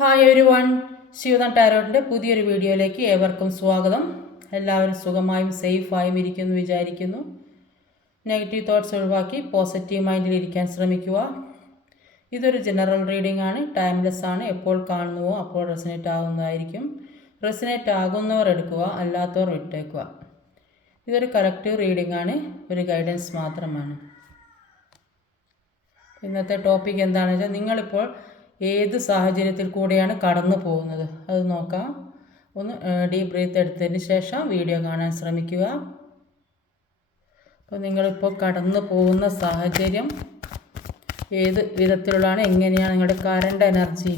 Hi every one, ശിവദാൻ ടാരോട്ടിൻ്റെ പുതിയൊരു വീഡിയോയിലേക്ക് ഏവർക്കും സ്വാഗതം. എല്ലാവരും സുഖമായും സേഫായും ഇരിക്കുമെന്ന് വിചാരിക്കുന്നു. നെഗറ്റീവ് തോട്ട്സ് ഒഴിവാക്കി പോസിറ്റീവ് മൈൻഡിൽ ഇരിക്കാൻ ശ്രമിക്കുക. ഇതൊരു ജനറൽ റീഡിംഗ് ആണ്, ടൈംലെസ് ആണ്. എപ്പോൾ കാണുന്നുവോ അപ്പോൾ റെസിനേറ്റ് ആകുന്നതായിരിക്കും. റെസിനേറ്റ് ആകുന്നവർ എടുക്കുക, അല്ലാത്തവർ വിട്ടേക്കുക. ഇതൊരു കറക്റ്റീവ് റീഡിംഗ് ആണ്, ഒരു ഗൈഡൻസ് മാത്രമാണ്. ഇന്നത്തെ ടോപ്പിക് എന്താണെന്ന് വെച്ചാൽ, നിങ്ങളിപ്പോൾ ഏത് സാഹചര്യത്തിൽ കൂടെയാണ് കടന്നു പോകുന്നത് അത് നോക്കാം. ഒന്ന് ഡീപ്പ് ബ്രീത്ത് എടുത്തതിന് ശേഷം വീഡിയോ കാണാൻ ശ്രമിക്കുക. അപ്പോൾ നിങ്ങളിപ്പോൾ കടന്നു പോകുന്ന സാഹചര്യം ഏത് വിധത്തിലുള്ളതാണ്, എങ്ങനെയാണ് നിങ്ങളുടെ കറണ്ട് എനർജി,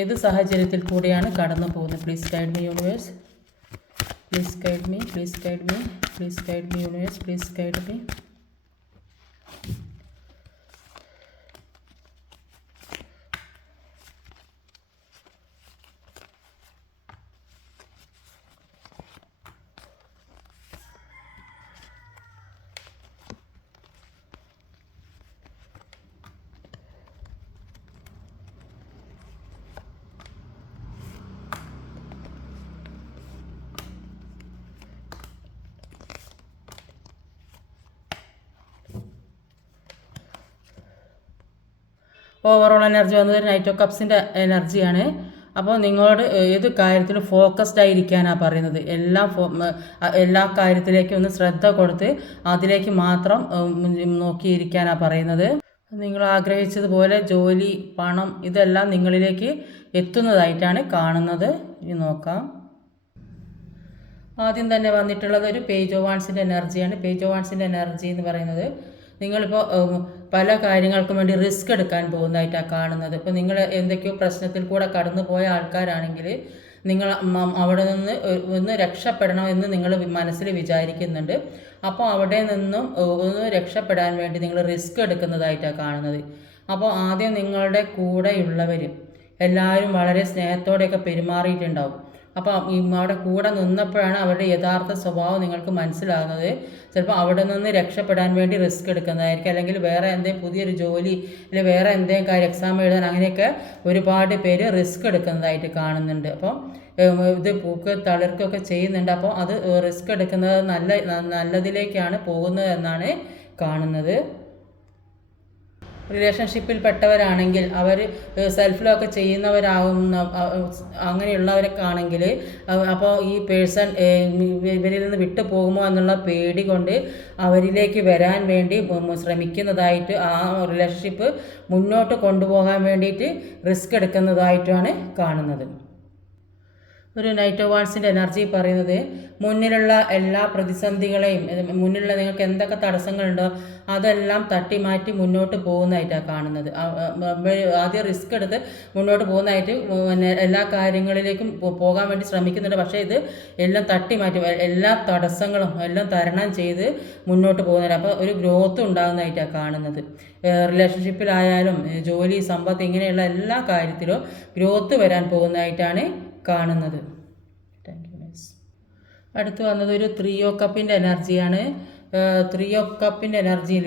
ഏത് സാഹചര്യത്തിൽ കൂടെയാണ് കടന്നു പോകുന്നത്. Please guide me universe, please guide me, please guide me, please guide me universe, please guide me. Overall energy വന്നത് നൈറ്റ് ഓഫ് കപ്സിൻ്റെ എനർജിയാണ്. അപ്പോൾ നിങ്ങളോട് ഏത് കാര്യത്തിലും ഫോക്കസ്ഡ് ആയിരിക്കാനാണ് പറയുന്നത്. എല്ലാ കാര്യത്തിലേക്കും ഒന്ന് ശ്രദ്ധ കൊടുത്ത് അതിലേക്ക് മാത്രം നോക്കിയിരിക്കാനാണ് പറയുന്നത്. നിങ്ങൾ ആഗ്രഹിച്ചതുപോലെ ജോലി, പണം ഇതെല്ലാം നിങ്ങളിലേക്ക് എത്തുന്നതായിട്ടാണ് കാണുന്നത്. ഇനി നോക്കാം. ആദ്യം തന്നെ വന്നിട്ടുള്ളത് ഒരു പേജ് ഓഫ് വാൻസിൻ്റെ എനർജിയാണ്. പേജ് ഓഫ് വാൻസിൻ്റെ എനർജി എന്ന് പറയുന്നത്, നിങ്ങളിപ്പോൾ പല കാര്യങ്ങൾക്കും വേണ്ടി റിസ്ക് എടുക്കാൻ പോകുന്നതായിട്ടാണ് കാണുന്നത്. ഇപ്പോൾ നിങ്ങൾ എന്തൊക്കെയോ പ്രശ്നത്തിൽ കൂടെ കടന്നു പോയ ആൾക്കാരാണെങ്കിൽ നിങ്ങൾ അവിടെ നിന്ന് ഒന്ന് രക്ഷപ്പെടണം എന്ന് നിങ്ങൾ മനസ്സിൽ വിചാരിക്കുന്നുണ്ട്. അപ്പോൾ അവിടെ നിന്നും ഒന്ന് രക്ഷപ്പെടാൻ വേണ്ടി നിങ്ങൾ റിസ്ക് എടുക്കുന്നതായിട്ടാണ് കാണുന്നത്. അപ്പോൾ ആദ്യം നിങ്ങളുടെ കൂടെയുള്ളവർ എല്ലാവരും വളരെ സ്നേഹത്തോടെയൊക്കെ പെരുമാറിയിട്ടുണ്ടാവും. അപ്പോൾ അവിടെ കൂടെ നിന്നപ്പോഴാണ് അവരുടെ യഥാർത്ഥ സ്വഭാവം നിങ്ങൾക്ക് മനസ്സിലാകുന്നത്. ചിലപ്പോൾ അവിടെ നിന്ന് രക്ഷപ്പെടാൻ വേണ്ടി റിസ്ക് എടുക്കുന്നതായിരിക്കും, അല്ലെങ്കിൽ വേറെ എന്തെങ്കിലും പുതിയൊരു ജോലി അല്ലെങ്കിൽ വേറെ എന്തെങ്കിലും കാര്യം എക്സാം എഴുതാൻ അങ്ങനെയൊക്കെ ഒരുപാട് പേര് റിസ്ക് എടുക്കുന്നതായിട്ട് കാണുന്നുണ്ട്. അപ്പോൾ ഇത് പൂക്ക് തളിർക്കൊക്കെ ചെയ്യുന്നുണ്ട്. അപ്പോൾ അത് റിസ്ക് എടുക്കുന്നത് നല്ലതിലേക്കാണ് പോകുന്നത് എന്നാണ് കാണുന്നത്. റിലേഷൻഷിപ്പിൽ പെട്ടവരാണെങ്കിൽ അവർ സെൽഫ് ലോ ഒക്കെ ചെയ്യുന്നവരാകുന്ന അങ്ങനെയുള്ളവരൊക്കെ ആണെങ്കിൽ അപ്പോൾ ഈ പേഴ്സൺ ഇവരിൽ നിന്ന് വിട്ടു പോകുമോ എന്നുള്ള പേടി കൊണ്ട് അവരിലേക്ക് വരാൻ വേണ്ടി ശ്രമിക്കുന്നതായിട്ട്, ആ റിലേഷൻഷിപ്പ് മുന്നോട്ട് കൊണ്ടുപോകാൻ വേണ്ടിയിട്ട് റിസ്ക് എടുക്കുന്നതായിട്ടാണ് കാണുന്നത്. ഒരു നൈറ്റ് ഓഫ് വാൻസിൻ്റെ എനർജി പറയുന്നത്, മുന്നിലുള്ള എല്ലാ പ്രതിസന്ധികളെയും, മുന്നിലുള്ള നിങ്ങൾക്ക് എന്തൊക്കെ തടസ്സങ്ങളുണ്ടോ അതെല്ലാം തട്ടി മാറ്റി മുന്നോട്ട് പോകുന്നതായിട്ടാണ് കാണുന്നത്. ആദ്യം റിസ്ക് എടുത്ത് മുന്നോട്ട് പോകുന്നതായിട്ട് എല്ലാ കാര്യങ്ങളിലേക്കും പോകാൻ വേണ്ടി ശ്രമിക്കുന്നുണ്ട്. പക്ഷേ ഇത് എല്ലാം തട്ടി മാറ്റി എല്ലാ തടസ്സങ്ങളും എല്ലാം തരണം ചെയ്ത് മുന്നോട്ട് പോകുന്നതിന് അപ്പോൾ ഒരു ഗ്രോത്ത് ഉണ്ടാകുന്നതായിട്ടാണ് കാണുന്നത്. റിലേഷൻഷിപ്പിലായാലും ജോലി, സമ്പത്ത് ഇങ്ങനെയുള്ള എല്ലാ കാര്യത്തിലും ഗ്രോത്ത് വരാൻ പോകുന്നതായിട്ടാണ് കാണുന്നത്. അടുത്ത് വന്നത് ഒരു 3 ഓഫ് കപ്പിൻ്റെ എനർജിയാണ്. 3 ഓഫ് കപ്പിൻ്റെ എനർജിയിൽ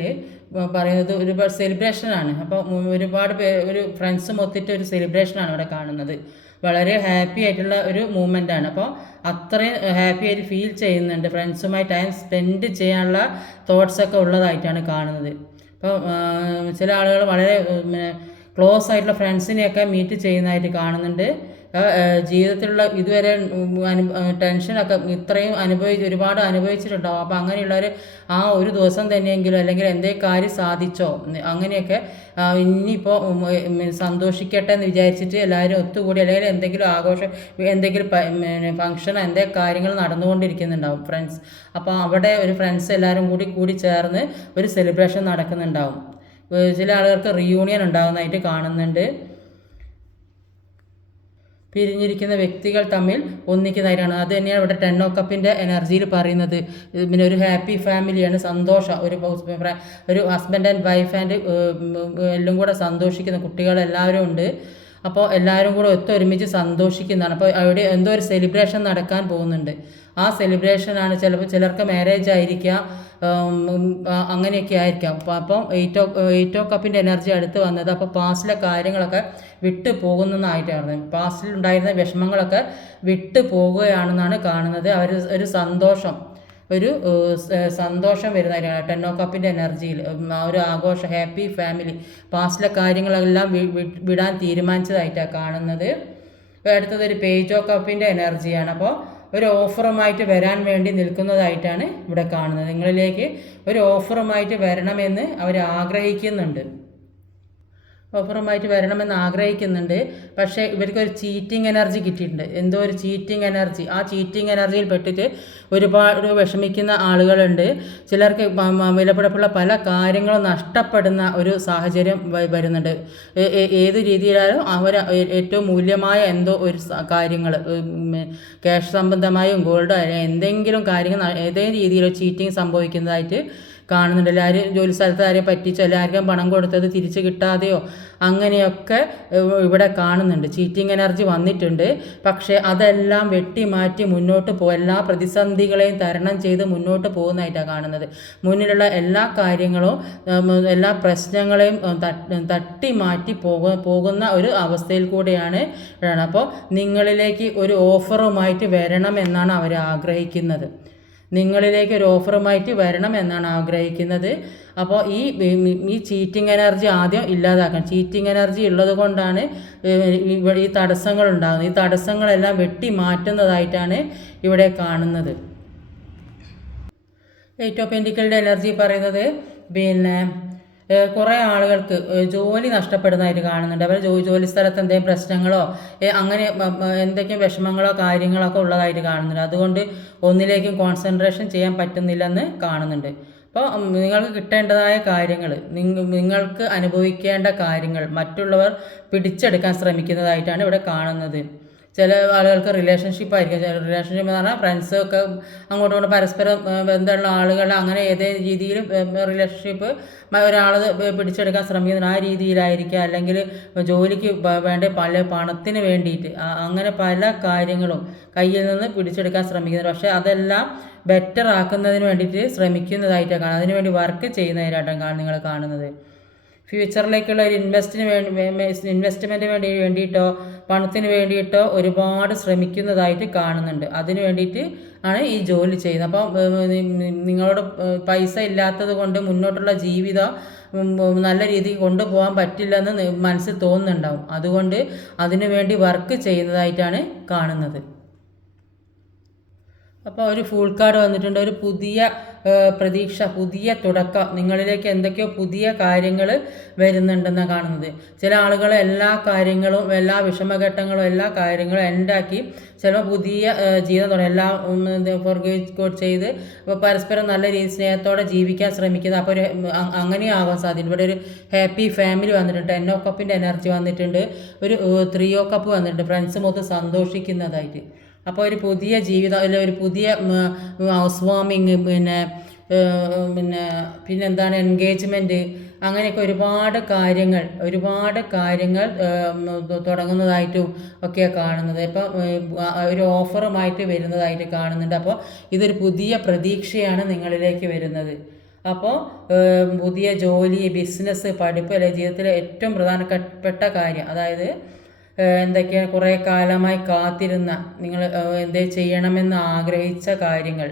പറയുന്നത് ഒരുപാട് സെലിബ്രേഷനാണ്. അപ്പോൾ ഒരുപാട് ഒരു ഫ്രണ്ട്സും ഒത്തിട്ട് ഒരു സെലിബ്രേഷനാണ് ഇവിടെ കാണുന്നത്. വളരെ ഹാപ്പി ആയിട്ടുള്ള ഒരു മൂമെൻ്റാണ്. അപ്പോൾ അത്രയും ഹാപ്പി ആയിട്ട് ഫീൽ ചെയ്യുന്നുണ്ട്. ഫ്രണ്ട്സുമായി ടൈം സ്പെൻഡ് ചെയ്യാനുള്ള തോട്ട്സൊക്കെ ഉള്ളതായിട്ടാണ് കാണുന്നത്. അപ്പോൾ ചില ആളുകൾ വളരെ ക്ലോസ് ആയിട്ടുള്ള ഫ്രണ്ട്സിനെയൊക്കെ മീറ്റ് ചെയ്യുന്നതായിട്ട് കാണുന്നുണ്ട്. ജീവിതത്തിലുള്ള ഇതുവരെ ടെൻഷനൊക്കെ ഇത്രയും ഒരുപാട് അനുഭവിച്ചിട്ടുണ്ടാവും. അപ്പോൾ അങ്ങനെയുള്ളവർ ആ ഒരു ദിവസം തന്നെയെങ്കിലും അല്ലെങ്കിൽ എന്തെങ്കിലും കാര്യം സാധിച്ചോ അങ്ങനെയൊക്കെ ഇനിയിപ്പോൾ സന്തോഷിക്കട്ടെ എന്ന് വിചാരിച്ചിട്ട് എല്ലാവരും ഒത്തുകൂടി, അല്ലെങ്കിൽ എന്തെങ്കിലും ആഘോഷം, എന്തെങ്കിലും ഫങ്ഷൻ, എന്തെങ്കിലും കാര്യങ്ങൾ നടന്നുകൊണ്ടിരിക്കുന്നുണ്ടാവും ഫ്രണ്ട്സ്. അപ്പോൾ അവിടെ ഒരു ഫ്രണ്ട്സ് എല്ലാവരും കൂടി ചേർന്ന് ഒരു സെലിബ്രേഷൻ നടക്കുന്നുണ്ടാവും. ചില ആളുകൾക്ക് റീയൂണിയൻ ഉണ്ടാകുന്നതായിട്ട് കാണുന്നുണ്ട്. പിരിഞ്ഞിരിക്കുന്ന വ്യക്തികൾ തമ്മിൽ ഒന്നിക്കുന്നതായിട്ടാണ്. അത് തന്നെയാണ് ഇവിടെ 10 ഓഫ് കപ്പിൻ്റെ എനർജിയിൽ പറയുന്നത്. പിന്നെ ഒരു ഹാപ്പി ഫാമിലിയാണ്, സന്തോഷം, ഒരു ഹസ്ബൻഡ് ആൻഡ് വൈഫ് ആൻഡ് എല്ലാം കൂടെ സന്തോഷിക്കുന്ന കുട്ടികളെല്ലാവരും ഉണ്ട്. അപ്പോൾ എല്ലാവരും കൂടെ ഒത്തൊരുമിച്ച് സന്തോഷിക്കുന്നതാണ്. അപ്പോൾ അവിടെ എന്തോ ഒരു സെലിബ്രേഷൻ നടക്കാൻ പോകുന്നുണ്ട്. ആ സെലിബ്രേഷനാണ് ചിലപ്പോൾ ചിലർക്ക് മാരേജ് ആയിരിക്കാം, അങ്ങനെയൊക്കെ ആയിരിക്കാം. അപ്പം എയ്റ്റ് ഓഫ് കപ്പിൻ്റെ എനർജി അടുത്ത് വന്നത്. അപ്പോൾ പാസ്റ്റിലെ കാര്യങ്ങളൊക്കെ വിട്ടു പോകുന്നതായിട്ടാണ്, പാസ്റ്റിലുണ്ടായിരുന്ന വിഷമങ്ങളൊക്കെ വിട്ടു പോകുകയാണെന്നാണ് കാണുന്നത്. ഒരു സന്തോഷം വരുന്നതായിട്ടാണ് 10 ഓഫ് കപ്പിൻ്റെ എനർജിയിൽ. ഒരു ആഘോഷം, ഹാപ്പി ഫാമിലി, പാസ്റ്റിലെ കാര്യങ്ങളെല്ലാം വിടാൻ തീരുമാനിച്ചതായിട്ടാണ് കാണുന്നത്. അടുത്തത് ഒരു പേജ് ഓഫ് കപ്പിൻ്റെ എനർജിയാണ്. അപ്പോൾ ഒരു ഓഫറുമായിട്ട് വരാൻ വേണ്ടി നിൽക്കുന്നതായിട്ടാണ് ഇവിടെ കാണുന്നത്. നിങ്ങളിലേക്ക് ഒരു ഓഫറുമായിട്ട് വരണമെന്ന് അവർ ആഗ്രഹിക്കുന്നുണ്ട്, ഓഫറുമായിട്ട് വരണമെന്ന് ആഗ്രഹിക്കുന്നുണ്ട്. പക്ഷേ ഇവർക്കൊരു ചീറ്റിംഗ് എനർജി കിട്ടിയിട്ടുണ്ട്, എന്തോ ഒരു ചീറ്റിംഗ് എനർജി. ആ ചീറ്റിംഗ് എനർജിയിൽ പെട്ടിട്ട് ഒരുപാട് വിഷമിക്കുന്ന ആളുകളുണ്ട്. ചിലർക്ക് വിലപിടിപ്പുള്ള പല കാര്യങ്ങളും നഷ്ടപ്പെടുന്ന ഒരു സാഹചര്യം വരുന്നുണ്ട്. ഏത് രീതിയിലായാലും അവർ ഏറ്റവും മൂല്യമായ എന്തോ ഒരു കാര്യങ്ങൾ, ക്യാഷ് സംബന്ധമായും ഗോൾഡോ എന്തെങ്കിലും കാര്യങ്ങൾ ഏതെങ്കിലും രീതിയിൽ ചീറ്റിംഗ് സംഭവിക്കുന്നതായിട്ട് കാണുന്നുണ്ട്. എല്ലാവരും ജോലി സ്ഥലത്ത് ആരെയും പറ്റിച്ചോ എല്ലാവർക്കും പണം കൊടുത്തത് തിരിച്ച് കിട്ടാതെയോ അങ്ങനെയൊക്കെ ഇവിടെ കാണുന്നുണ്ട്. ചീറ്റിംഗ് എനർജി വന്നിട്ടുണ്ട്. പക്ഷേ അതെല്ലാം വെട്ടിമാറ്റി മുന്നോട്ട് എല്ലാ പ്രതിസന്ധികളെയും തരണം ചെയ്ത് മുന്നോട്ട് പോകുന്നതായിട്ടാണ് കാണുന്നത്. മുന്നിലുള്ള എല്ലാ കാര്യങ്ങളും എല്ലാ പ്രശ്നങ്ങളെയും തട്ടി മാറ്റി പോകുന്ന ഒരു അവസ്ഥയിൽ കൂടെയാണ്. അപ്പോൾ നിങ്ങളിലേക്ക് ഒരു ഓഫറുമായിട്ട് വരണമെന്നാണ് അവർ ആഗ്രഹിക്കുന്നത്, നിങ്ങളിലേക്ക് ഒരു ഓഫറുമായിട്ട് വരണം എന്നാണ് ആഗ്രഹിക്കുന്നത്. അപ്പോൾ ഈ ചീറ്റിംഗ് എനർജി ആദ്യം ഇല്ലാതാക്കണം. ചീറ്റിംഗ് എനർജി ഉള്ളത് കൊണ്ടാണ് ഇവിടെ ഈ തടസ്സങ്ങൾ ഉണ്ടാകുന്നത്. ഈ തടസ്സങ്ങളെല്ലാം വെട്ടി മാറ്റുന്നതായിട്ടാണ് ഇവിടെ കാണുന്നത്. എയ്റ്റ് ഓഫ് പെന്റിക്കിളിൻ്റെ എനർജി പറയുന്നത് കുറേ ആളുകൾക്ക് ജോലി നഷ്ടപ്പെടുന്നതായിട്ട് കാണുന്നുണ്ട്. അവർ ജോലി സ്ഥലത്ത് എന്തെങ്കിലും പ്രശ്നങ്ങളോ അങ്ങനെ എന്തൊക്കെയും വിഷമങ്ങളോ കാര്യങ്ങളൊക്കെ ഉള്ളതായിട്ട് കാണുന്നുണ്ട്. അതുകൊണ്ട് ഒന്നിലേക്കും കോൺസെൻട്രേഷൻ ചെയ്യാൻ പറ്റുന്നില്ലെന്ന് കാണുന്നുണ്ട്. അപ്പോൾ നിങ്ങൾക്ക് കിട്ടേണ്ടതായ കാര്യങ്ങൾ, നിങ്ങൾക്ക് അനുഭവിക്കേണ്ട കാര്യങ്ങൾ മറ്റുള്ളവർ പിടിച്ചെടുക്കാൻ ശ്രമിക്കുന്നതായിട്ടാണ് ഇവിടെ കാണുന്നത്. ചില ആളുകൾക്ക് റിലേഷൻഷിപ്പ് ആയിരിക്കും. റിലേഷൻഷിപ്പ് എന്ന് പറഞ്ഞാൽ ഫ്രണ്ട്സൊക്കെ അങ്ങോട്ടും ഇങ്ങോട്ടും പരസ്പരം ബന്ധമുള്ള ആളുകൾ അങ്ങനെ ഏതെങ്കിലും രീതിയിലും റിലേഷൻഷിപ്പ് ഒരാൾ പിടിച്ചെടുക്കാൻ ശ്രമിക്കുന്നത് ആ രീതിയിലായിരിക്കുക. അല്ലെങ്കിൽ ജോലിക്ക് വേണ്ട പല പണത്തിന് വേണ്ടിയിട്ട് അങ്ങനെ പല കാര്യങ്ങളും കയ്യിൽ നിന്ന് പിടിച്ചെടുക്കാൻ ശ്രമിക്കുന്നത്. പക്ഷേ അതെല്ലാം ബെറ്റർ ആക്കുന്നതിന് വേണ്ടിയിട്ട് ശ്രമിക്കുന്നതായിട്ടാണ് കാണുന്നത്. അതിനുവേണ്ടി വർക്ക് ചെയ്യുന്നതിനായിട്ടാണ് നിങ്ങൾ കാണുന്നത്. ഫ്യൂച്ചറിലേക്കുള്ള ഒരു ഇൻവെസ്റ്റ്മെൻറ്റിന് വേണ്ടിയിട്ടോ പണത്തിന് വേണ്ടിയിട്ടോ ഒരുപാട് ശ്രമിക്കുന്നതായിട്ട് കാണുന്നുണ്ട്. അതിന് വേണ്ടിയിട്ട് ആണ് ഈ ജോലി ചെയ്യുന്നത്. അപ്പോൾ നിങ്ങളോട് പൈസ ഇല്ലാത്തത് കൊണ്ട് മുന്നോട്ടുള്ള ജീവിതം നല്ല രീതിക്ക് കൊണ്ടുപോകാൻ പറ്റില്ലെന്ന് മനസ്സിൽ തോന്നുന്നുണ്ടാവും. അതുകൊണ്ട് അതിനു വേണ്ടി വർക്ക് ചെയ്യുന്നതായിട്ടാണ് കാണുന്നത്. അപ്പോൾ ഒരു ഫുൾ കാർഡ് വന്നിട്ടുണ്ട്. ഒരു പുതിയ പ്രതീക്ഷ, പുതിയ തുടക്കം, നിങ്ങളിലേക്ക് എന്തൊക്കെയോ പുതിയ കാര്യങ്ങൾ വരുന്നുണ്ടെന്നാണ് കാണുന്നത്. ചില ആളുകൾ എല്ലാ കാര്യങ്ങളും എല്ലാ വിഷമഘട്ടങ്ങളും എല്ലാ കാര്യങ്ങളും എൻഡാക്കി ചിലപ്പോൾ പുതിയ ജീവിതം തുടങ്ങി എല്ലാം ഫോർഗീവ് ചെയ്ത് പരസ്പരം നല്ല രീതി സ്നേഹത്തോടെ ജീവിക്കാൻ ശ്രമിക്കുന്നത്. അപ്പോൾ അങ്ങനെ ആവാൻ സാധ്യത. ഇവിടെ ഒരു ഹാപ്പി ഫാമിലി വന്നിട്ടുണ്ട്. 10 ഓഫ് കപ്പിൻ്റെ എനർജി വന്നിട്ടുണ്ട്. ഒരു 3 ഓഫ് കപ്പ് വന്നിട്ടുണ്ട്. ഫ്രണ്ട്സ് മൊത്തം സന്തോഷിക്കുന്നതായിട്ട്. അപ്പോൾ ഒരു പുതിയ ജീവിതം അല്ലെ ഒരു പുതിയ ഹൗസ് വാമിങ് പിന്നെന്താണ് എൻഗേജ്മെൻറ്റ് അങ്ങനെയൊക്കെ ഒരുപാട് കാര്യങ്ങൾ തുടങ്ങുന്നതായിട്ടും ഒക്കെയാണ് കാണുന്നത്. ഇപ്പോൾ ഒരു ഓഫറുമായിട്ട് വരുന്നതായിട്ട് കാണുന്നുണ്ട്. അപ്പോൾ ഇതൊരു പുതിയ പ്രതീക്ഷയാണ് നിങ്ങളിലേക്ക് വരുന്നത്. അപ്പോൾ പുതിയ ജോലി, ബിസിനസ്, പഠിപ്പ് അല്ലെ ജീവിതത്തിലെ ഏറ്റവും പ്രധാനപ്പെട്ട കാര്യം, അതായത് എന്തൊക്കെയാണ് കുറേ കാലമായി കാത്തിരുന്ന നിങ്ങൾ എന്ത് ചെയ്യണമെന്ന് ആഗ്രഹിച്ച കാര്യങ്ങൾ,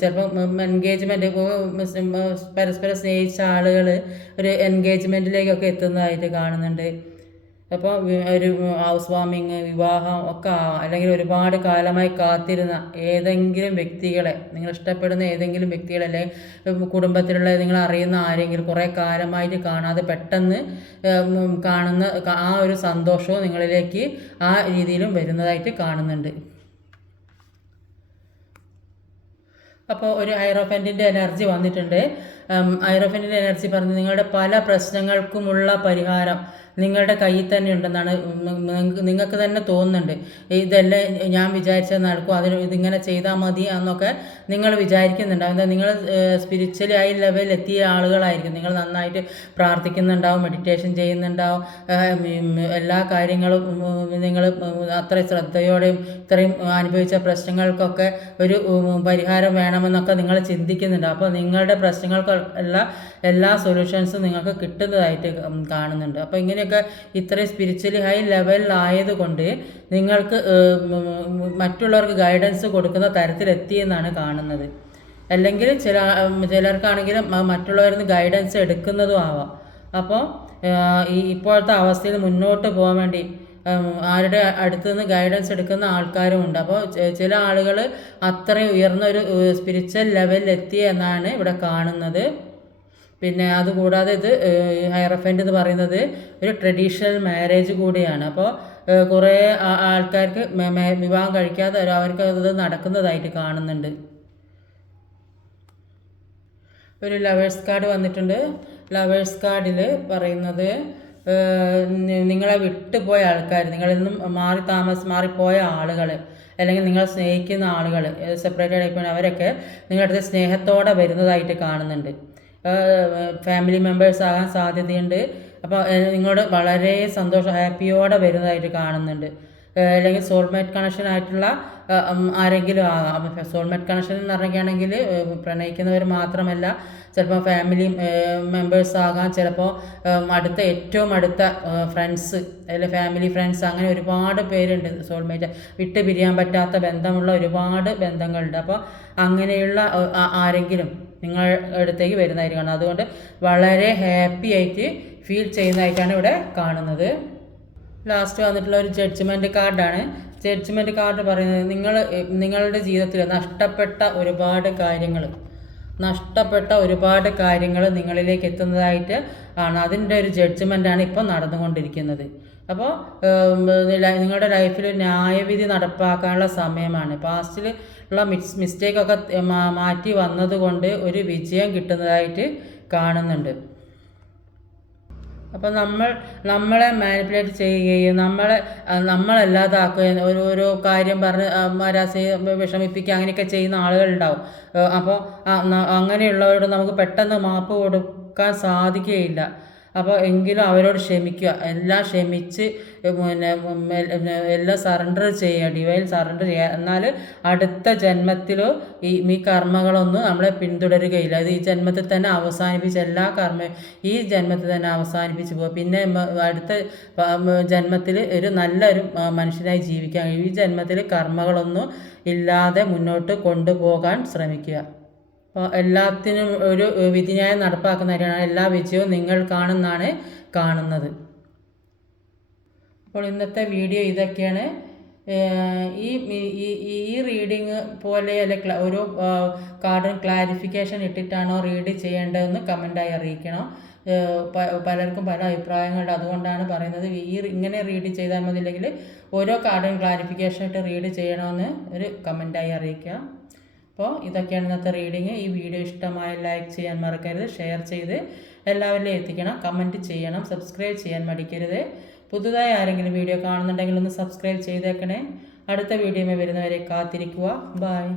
ചിലപ്പോൾ എൻഗേജ്മെൻറ്റ് പരസ്പരം സ്നേഹിച്ച ആളുകൾ ഒരു എൻഗേജ്മെൻറ്റിലേക്കൊക്കെ എത്തുന്നതായിട്ട് കാണുന്നുണ്ട്. അപ്പോൾ ഒരു ഹൗസ് വാമിങ്, വിവാഹം ഒക്കെ അല്ലെങ്കിൽ ഒരുപാട് കാലമായി കാത്തിരുന്ന ഏതെങ്കിലും വ്യക്തികളെ, നിങ്ങൾ ഇഷ്ടപ്പെടുന്ന ഏതെങ്കിലും വ്യക്തികളെ അല്ലെങ്കിൽ കുടുംബത്തിലുള്ള നിങ്ങൾ അറിയുന്ന ആരെങ്കിലും കുറേ കാലമായിട്ട് കാണാതെ പെട്ടെന്ന് കാണുന്ന ആ ഒരു സന്തോഷവും നിങ്ങളിലേക്ക് ആ രീതിയിലും വരുന്നതായിട്ട് കാണുന്നുണ്ട്. അപ്പോൾ ഒരു ഹൈറോഫൻറ്റിൻ്റെ എനർജി വന്നിട്ടുണ്ട്. ഐറോഫൻറ്റിൻ്റെ എനർജി പറഞ്ഞു നിങ്ങളുടെ പല പ്രശ്നങ്ങൾക്കുമുള്ള പരിഹാരം നിങ്ങളുടെ കയ്യിൽ തന്നെ ഉണ്ടെന്നാണ് നിങ്ങൾക്ക് തന്നെ തോന്നുന്നുണ്ട്. ഇതെല്ലാം ഞാൻ വിചാരിച്ചത് നടക്കും, ഇതിങ്ങനെ ചെയ്താൽ മതി എന്നൊക്കെ നിങ്ങൾ വിചാരിക്കുന്നുണ്ടാവും. എന്താ നിങ്ങൾ സ്പിരിച്വലി ഹൈ ലെവലിൽ എത്തിയ ആളുകളായിരിക്കും. നിങ്ങൾ നന്നായിട്ട് പ്രാർത്ഥിക്കുന്നുണ്ടാവും, മെഡിറ്റേഷൻ ചെയ്യുന്നുണ്ടാവും, എല്ലാ കാര്യങ്ങളും നിങ്ങൾ അത്ര ശ്രദ്ധയോടെയും ഇത്രയും അനുഭവിച്ച പ്രശ്നങ്ങൾക്കൊക്കെ ഒരു പരിഹാരം വേണമെന്നൊക്കെ നിങ്ങൾ ചിന്തിക്കുന്നുണ്ടാവും. അപ്പോൾ നിങ്ങളുടെ പ്രശ്നങ്ങൾക്കുള്ള എല്ലാ സൊല്യൂഷൻസും നിങ്ങൾക്ക് കിട്ടുന്നതായിട്ട് കാണുന്നുണ്ട്. അപ്പോൾ ഇങ്ങനെയൊക്കെ ഇത്രയും സ്പിരിച്വലി ഹൈ ലെവലിലായതുകൊണ്ട് നിങ്ങൾക്ക് മറ്റുള്ളവർക്ക് ഗൈഡൻസ് കൊടുക്കുന്ന തരത്തിലെത്തിയെന്നാണ് കാണുന്നത്. അല്ലെങ്കിൽ ചിലർക്കാണെങ്കിലും മറ്റുള്ളവരിൽ നിന്ന് ഗൈഡൻസ് എടുക്കുന്നതും ആവാം. അപ്പോൾ ഇപ്പോഴത്തെ അവസ്ഥയിൽ മുന്നോട്ട് പോകാൻ വേണ്ടി ആരുടെ അടുത്ത് നിന്ന് ഗൈഡൻസ് എടുക്കുന്ന ആൾക്കാരും ഉണ്ട്. അപ്പോൾ ചില ആളുകൾ അത്രയും ഉയർന്ന ഒരു സ്പിരിച്വൽ ലെവലിൽ എത്തി എന്നാണ് ഇവിടെ കാണുന്നത്. പിന്നെ അതുകൂടാതെ ഇത് ഹൈറഫൻറ്റ് എന്ന് പറയുന്നത് ഒരു ട്രഡീഷണൽ മാരേജ് കൂടിയാണ്. അപ്പോൾ കുറേ ആൾക്കാർക്ക് വിവാഹം കഴിക്കാതെ അവർക്ക് അത് നടക്കുന്നതായിട്ട് കാണുന്നുണ്ട്. ഒരു ലവേഴ്സ് കാർഡ് വന്നിട്ടുണ്ട്. ലവേഴ്സ് കാർഡിൽ പറയുന്നത് നിങ്ങളെ വിട്ടുപോയ ആൾക്കാർ, നിങ്ങളിൽ നിന്നും മാറിപ്പോയ ആളുകൾ, അല്ലെങ്കിൽ നിങ്ങൾ സ്നേഹിക്കുന്ന ആളുകൾ, സെപ്പറേറ്റഡ് ആയിപ്പോയി അവരൊക്കെ നിങ്ങളുടെ അടുത്ത് സ്നേഹത്തോടെ വരുന്നതായിട്ട് കാണുന്നുണ്ട്. ഫാമിലി മെമ്പേഴ്സ് ആകാൻ സാധ്യതയുണ്ട്. അപ്പോൾ നിങ്ങളോട് വളരെ ഹാപ്പിയോടെ വരുന്നതായിട്ട് കാണുന്നുണ്ട്. അല്ലെങ്കിൽ സോൾമേറ്റ് കണക്ഷൻ ആയിട്ടുള്ള ആരെങ്കിലും ആകാം. സോൾമേറ്റ് കണക്ഷൻ എന്ന് പറയുകയാണെങ്കിൽ പ്രണയിക്കുന്നവർ മാത്രമല്ല, ചിലപ്പോൾ ഫാമിലി മെമ്പേഴ്സ് ആകാം, ചിലപ്പോൾ ഏറ്റവും അടുത്ത ഫ്രണ്ട്സ് അല്ലെങ്കിൽ ഫാമിലി ഫ്രണ്ട്സ്, അങ്ങനെ ഒരുപാട് പേരുണ്ട്. സോൾമേറ്റ് വിട്ട് പിരിയാൻ പറ്റാത്ത ബന്ധമുള്ള ഒരുപാട് ബന്ധങ്ങളുണ്ട്. അപ്പോൾ അങ്ങനെയുള്ള ആരെങ്കിലും നിങ്ങളുടെ അടുത്തേക്ക് വരുന്നതായിട്ട് കാണുന്നത്. അതുകൊണ്ട് വളരെ ഹാപ്പി ആയിട്ട് ഫീൽ ചെയ്യുന്നതായിട്ടാണ് ഇവിടെ കാണുന്നത്. ലാസ്റ്റ് വന്നിട്ടുള്ള ഒരു ജഡ്ജ്മെൻറ്റ് കാർഡാണ്. ജഡ്ജ്മെൻറ്റ് കാർഡ് പറയുന്നത് നിങ്ങളുടെ ജീവിതത്തിൽ നഷ്ടപ്പെട്ട ഒരുപാട് കാര്യങ്ങൾ നിങ്ങളിലേക്ക് എത്തുന്നതായിട്ട് ആണ്. അതിൻ്റെ ഒരു ജഡ്ജ്മെൻറ്റാണ് ഇപ്പോൾ നടന്നുകൊണ്ടിരിക്കുന്നത്. അപ്പോൾ നിങ്ങളുടെ ലൈഫിൽ ന്യായവിധി നടപ്പാക്കാനുള്ള സമയമാണ്. പാസ്റ്റിൽ ഉള്ള മിസ്റ്റേക്കൊക്കെ മാറ്റി വന്നതുകൊണ്ട് ഒരു വിജയം കിട്ടുന്നതായിട്ട് കാണുന്നുണ്ട്. അപ്പോൾ നമ്മളെ മാനിപ്പുലേറ്റ് ചെയ്യുകയും നമ്മളല്ലാതാക്കുകയും ഓരോ കാര്യം പറഞ്ഞ് വിഷമിപ്പിക്കുക അങ്ങനെയൊക്കെ ചെയ്യുന്ന ആളുകളുണ്ടാവും. അപ്പോൾ അങ്ങനെയുള്ളവരോട് നമുക്ക് പെട്ടെന്ന് മാപ്പ് കൊടുക്കാൻ സാധിക്കുകയില്ല. അപ്പോൾ എങ്കിലും അവരോട് ക്ഷമിക്കുക, എല്ലാം ക്ഷമിച്ച് എല്ലാം സറണ്ടർ ചെയ്യുക, ഡിവൈൻ സറണ്ടർ ചെയ്യുക. എന്നാൽ അടുത്ത ജന്മത്തിലോ ഈ കർമ്മകളൊന്നും നമ്മളെ പിന്തുടരുകയില്ല. അത് ഈ ജന്മത്തിൽ തന്നെ അവസാനിപ്പിച്ച് എല്ലാ ഈ ജന്മത്തിൽ തന്നെ അവസാനിപ്പിച്ച് പോകുക. പിന്നെ അടുത്ത ജന്മത്തിൽ നല്ലൊരു മനുഷ്യനായി ജീവിക്കാൻ, ഈ ജന്മത്തിൽ കർമ്മകളൊന്നും ഇല്ലാതെ മുന്നോട്ട് കൊണ്ടുപോകാൻ ശ്രമിക്കുക. അപ്പോൾ എല്ലാത്തിനും ഒരു വിധിന്യായം നടപ്പാക്കുന്നതായിട്ടാണ് എല്ലാ വിജയവും നിങ്ങൾ കാണുന്നത്. അപ്പോൾ ഇന്നത്തെ വീഡിയോ ഇതൊക്കെയാണ്. ഈ റീഡിങ് പോലെ അല്ലെ ഓരോ കാർഡും ക്ലാരിഫിക്കേഷൻ ഇട്ടിട്ടാണോ റീഡ് ചെയ്യേണ്ടതെന്ന് കമൻറ്റായി അറിയിക്കണം. പലർക്കും പല അഭിപ്രായങ്ങളുണ്ട്, അതുകൊണ്ടാണ് പറയുന്നത്. ഇങ്ങനെ റീഡ് ചെയ്താൽ മതി, ഇല്ലെങ്കിൽ ഓരോ കാർഡും ക്ലാരിഫിക്കേഷൻ ഇട്ട് റീഡ് ചെയ്യണമെന്ന് ഒരു കമൻറ്റായി അറിയിക്കുക. അപ്പോൾ ഇതൊക്കെയാണ് ഇന്നത്തെ റീഡിങ്. ഈ വീഡിയോ ഇഷ്ടമായ ലൈക്ക് ചെയ്യാൻ മറക്കരുത്, ഷെയർ ചെയ്ത് എല്ലാവരിലും എത്തിക്കണം, കമൻറ്റ് ചെയ്യണം, സബ്സ്ക്രൈബ് ചെയ്യാൻ മടിക്കരുത്. പുതുതായി ആരെങ്കിലും വീഡിയോ കാണുന്നുണ്ടെങ്കിൽ ഒന്ന് സബ്സ്ക്രൈബ് ചെയ്തേക്കണേ. അടുത്ത വീഡിയോയിൽ വരുന്നവരെ കാത്തിരിക്കുക. ബൈ.